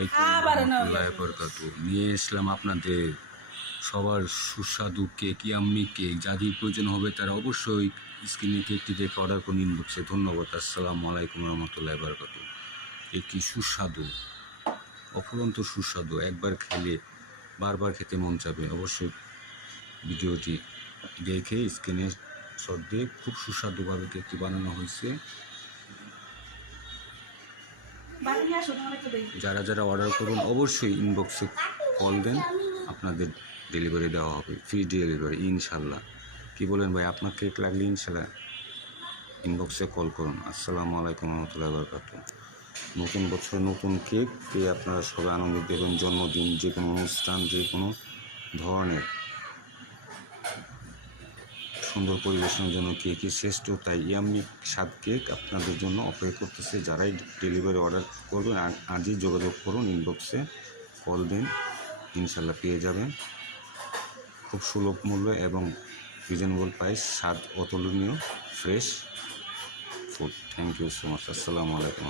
আলাইকুম রহমতুল্লাহি ওয়া বারাকাতুহু। নিয়ে এসলাম আপনাদের সবার সুস্বাদু কেক, ইয়াম্মি কেক। যাদের প্রয়োজন হবে তারা অবশ্যই স্ক্রিনে কেকটি দেখে অর্ডার করে ইনবক্সে। ধন্যবাদ। আসসালামু আলাইকুম রহমতুল্লাহি ওয়া বারাকাতুহু। কেকটি সুস্বাদু, অফুরন্ত সুস্বাদু, একবার খেলে বারবার খেতে মন চাবে। অবশ্যই ভিডিওটি দেখে স্ক্রিনে শট দিয়ে খুব সুস্বাদুভাবে কেকটি বানানো হয়েছে। যারা যারা অর্ডার করবেন অবশ্যই ইনবক্সে কল দেন, আপনাদের ডেলিভারি দেওয়া হবে, ফ্রি ডেলিভারি ইনশাল্লাহ। কি বলেন ভাই, আপনার কেক লাগলে ইনশাল্লাহ ইনবক্সে কল করুন। আসসালামু আলাইকুম রহমতুল্লাহি ওয়া বারাকাতুহু। নতুন বছর নতুন কেক পেয়ে আপনারা সবাই আনন্দ দেবেন। জন্মদিন, যে কোনো অনুষ্ঠান, যে কোনো ধরনের সুন্দর পরিবেশনের জন্য কেকই শ্রেষ্ঠ। তাই ইয়াম্মি স্বাদ কেক আপনাদের জন্য অপেক্ষা করতেছে। যারাই ডেলিভারি অর্ডার করবেন আজই যোগাযোগ করুন, ইনবক্সে কল দিন, ইনশাল্লাহ পেয়ে যাবেন খুব সুলভ মূল্য এবং রিজনেবল প্রাইস, স্বাদ অতুলনীয়, fresh food. Thank you so much. আসসালামু আলাইকুম।